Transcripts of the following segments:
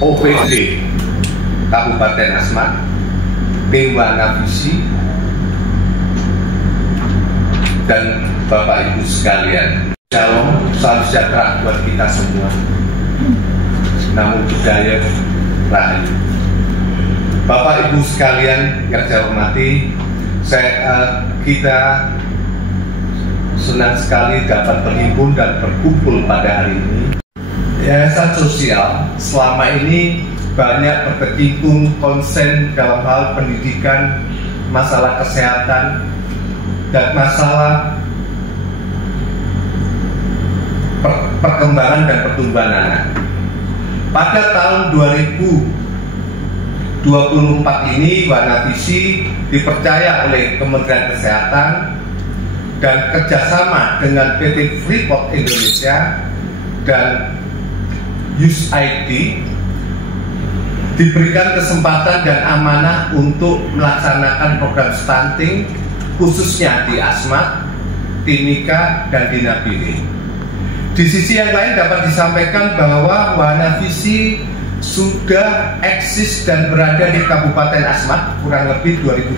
OPD Kabupaten Asmat, tim Wanavisi, dan Bapak Ibu sekalian. Shalom, salam sejahtera buat kita semua. Namo Buddhaya, Rahayu. Bapak Ibu sekalian yang saya hormati, kita senang sekali dapat berhimpun dan berkumpul pada hari ini. Yayasan sosial selama ini banyak berkecimpung konsen dalam hal pendidikan, masalah kesehatan, dan masalah perkembangan dan pertumbuhan anak. Pada tahun 2024 ini, Wanavisi dipercaya oleh Kementerian Kesehatan dan kerjasama dengan PT Freeport Indonesia dan USAID diberikan kesempatan dan amanah untuk melaksanakan program stunting khususnya di Asmat, Timika, dan di Nabire. Di sisi yang lain dapat disampaikan bahwa Wanavisi sudah eksis dan berada di Kabupaten Asmat kurang lebih 2018.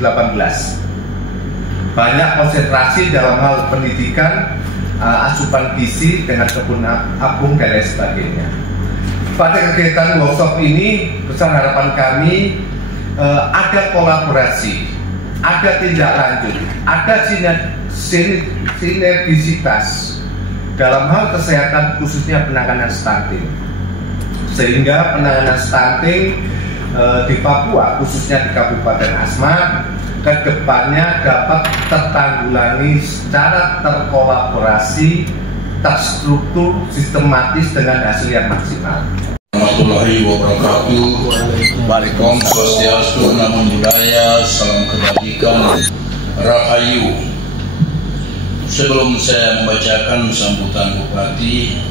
Banyak konsentrasi dalam hal pendidikan, asupan gizi dengan kebun apung dan lain sebagainya. Pada kegiatan workshop ini, besar harapan kami ada kolaborasi, ada tindak lanjut, ada sinergisitas dalam hal kesehatan khususnya penanganan stunting, sehingga penanganan stunting di Papua khususnya di Kabupaten Asmat ke depannya dapat tertanggulangi secara terkolaborasi, terstruktur, sistematis dengan hasil yang maksimal. Warahmatullahi wabarakatuh. Waalaikumsalam. Swastiastu, Namo Buddhaya, salam kebajikan, Rahayu. Sebelum saya membacakan sambutan Bupati,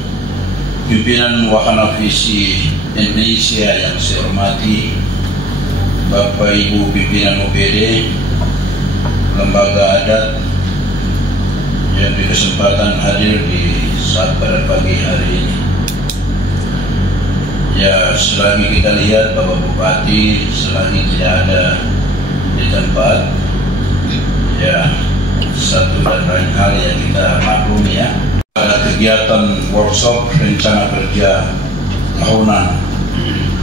pimpinan Wanavisi Indonesia yang saya hormati, Bapak Ibu pimpinan OPD, lembaga adat yang berkesempatan hadir di saat pada pagi hari ini. Ya, selagi kita lihat Bapak Bupati selagi tidak ada di tempat, ya satu dan lain hal yang kita maklumi ya. Ada kegiatan workshop rencana kerja tahunan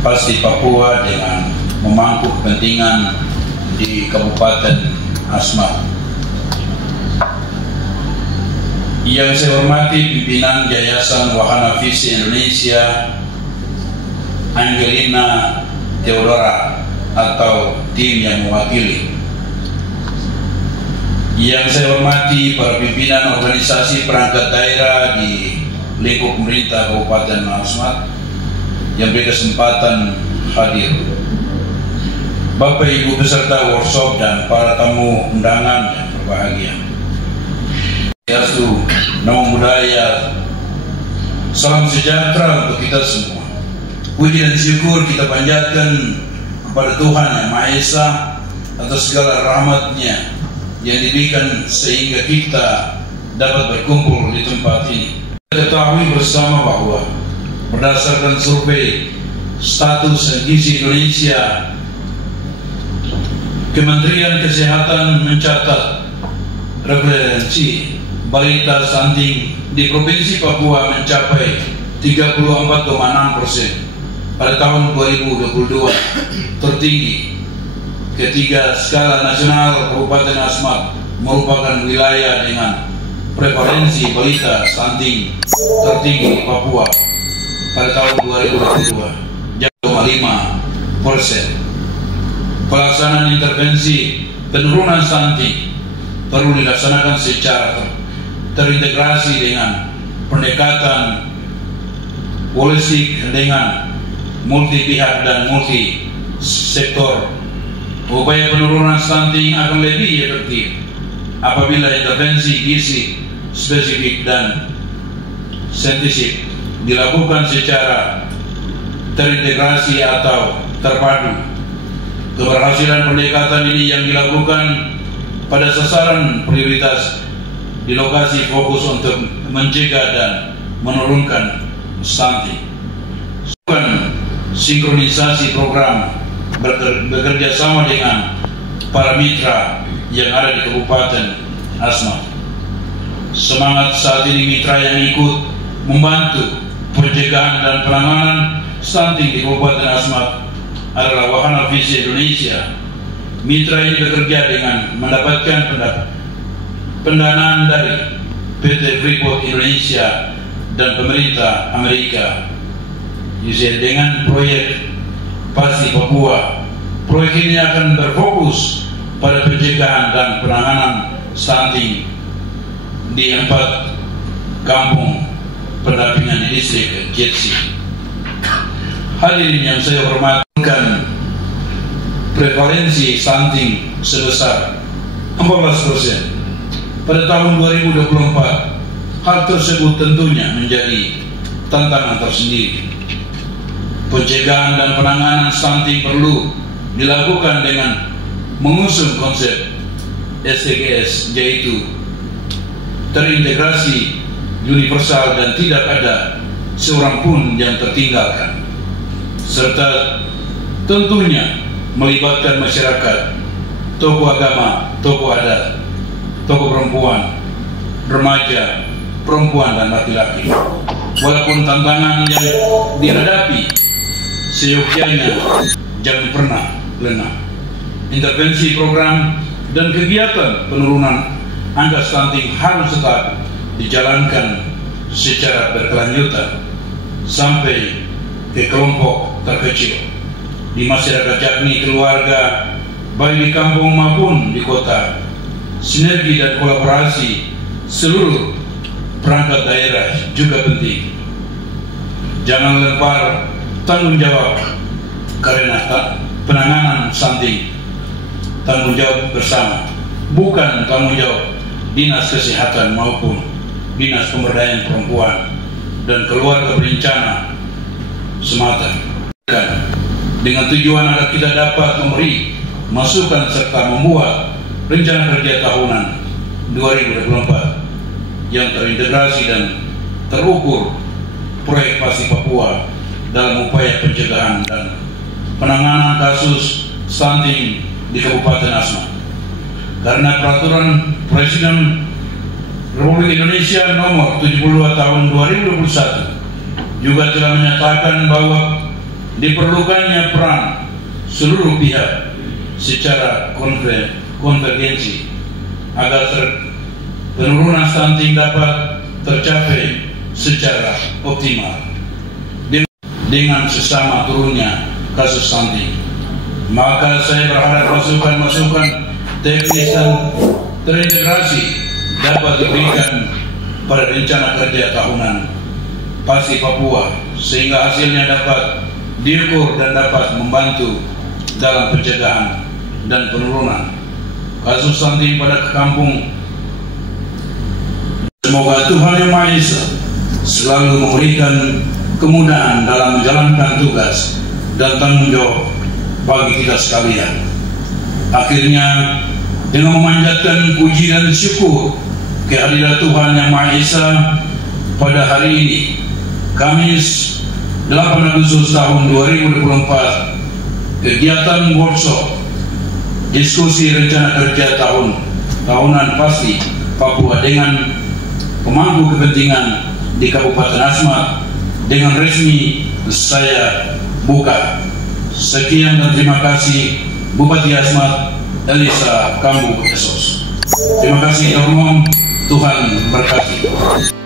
pasti Papua dengan memangku kepentingan di Kabupaten Asmat. Yang saya hormati pimpinan Yayasan Wanavisi Indonesia, Angelina Theodora atau tim yang mewakili. Yang saya hormati para pimpinan organisasi perangkat daerah di lingkup pemerintah Kabupaten Asmat yang berkesempatan hadir. Bapak Ibu peserta workshop dan para tamu undangan yang berbahagia. Swastiastu, Namo Buddhaya, salam sejahtera untuk kita semua. Puji dan syukur kita panjatkan kepada Tuhan Yang Maha Esa atas segala rahmat-Nya yang diberikan sehingga kita dapat berkumpul di tempat ini. Kita ketahui bersama bahwa berdasarkan survei status gizi Indonesia, Kementerian Kesehatan mencatat prevalensi balita stunting di Provinsi Papua mencapai 34,6% pada tahun 2022, tertinggi. Ketiga skala nasional Kabupaten Asmat merupakan wilayah dengan prevalensi balita stunting tertinggi di Papua pada tahun 2022, 0,5%. Pelaksanaan intervensi penurunan stunting perlu dilaksanakan secara terintegrasi dengan pendekatan holistik dengan multi pihak dan multi sektor. Upaya penurunan stunting akan lebih efektif apabila intervensi gizi spesifik dan saintifik dilakukan secara terintegrasi atau terpadu. Keberhasilan pendekatan ini yang dilakukan pada sasaran prioritas di lokasi fokus untuk mencegah dan menurunkan stunting. sinkronisasi program, bekerja sama dengan para mitra yang ada di Kabupaten Asmat. Semangat saat ini mitra yang ikut membantu pencegahan dan penanganan stunting di Kabupaten Asmat adalah Wahana Visi Indonesia. Mitra ini bekerja dengan mendapatkan pendanaan dari PT Freeport Indonesia dan pemerintah Amerika dengan proyek Pasti Papua. Proyek ini akan berfokus pada pencegahan dan penanganan stunting di 4 kampung pendampingan di distrik Jetsi. Hadirin yang saya hormati, prevalensi stunting sebesar 14% pada tahun 2024. Hal tersebut tentunya menjadi tantangan tersendiri. Pencegahan dan penanganan stunting perlu dilakukan dengan mengusung konsep SDGs, yaitu terintegrasi, universal, dan tidak ada seorang pun yang tertinggalkan, serta tentunya melibatkan masyarakat, tokoh agama, tokoh adat, tokoh perempuan, remaja, perempuan, dan laki-laki. Walaupun tantangan yang dihadapi seyogyanya jangan pernah lengah. Intervensi program dan kegiatan penurunan angka stunting harus tetap dijalankan secara berkelanjutan sampai ke kelompok terkecil di masyarakat, yakni keluarga, baik di kampung maupun di kota. Sinergi dan kolaborasi seluruh perangkat daerah juga penting. Jangan lempar tanggung jawab, karena penanganan stunting tanggung jawab bersama, bukan tanggung jawab Dinas Kesehatan maupun Dinas Pemberdayaan Perempuan dan Keluarga Berencana semata. Dengan tujuan agar kita dapat memberi masukan serta membuat rencana kerja tahunan 2024 yang terintegrasi dan terukur, proyek Pasti Papua dalam upaya pencegahan dan penanganan kasus stunting di Kabupaten Asmat. Karena peraturan Presiden Republik Indonesia nomor 72 tahun 2021 juga telah menyatakan bahwa diperlukannya peran seluruh pihak secara konvergensi agar penurunan stunting dapat tercapai secara optimal dengan sesama turunnya kasus stunting. Maka saya berharap masukan-masukan teknis dan terintegrasi dapat diberikan pada rencana kerja tahunan Pasti Papua, sehingga hasilnya dapat diukur dan dapat membantu dalam pencegahan dan penurunan kasus stunting pada kampung. Semoga Tuhan Yang Maha Esa selalu memberikan kemudahan dalam menjalankan tugas dan tanggung jawab bagi kita sekalian. Akhirnya, dengan memanjatkan puji dan syukur kehadirat Tuhan Yang Maha Esa pada hari ini, Kamis 8 Agustus tahun 2024, kegiatan workshop diskusi rencana kerja tahunan Pasti Papua dengan pemangku kepentingan di Kabupaten Asmat dengan resmi saya buka. Sekian dan terima kasih, Bupati Asmat Elisa Kambu Esos. Terima kasih, Tuhan berkati.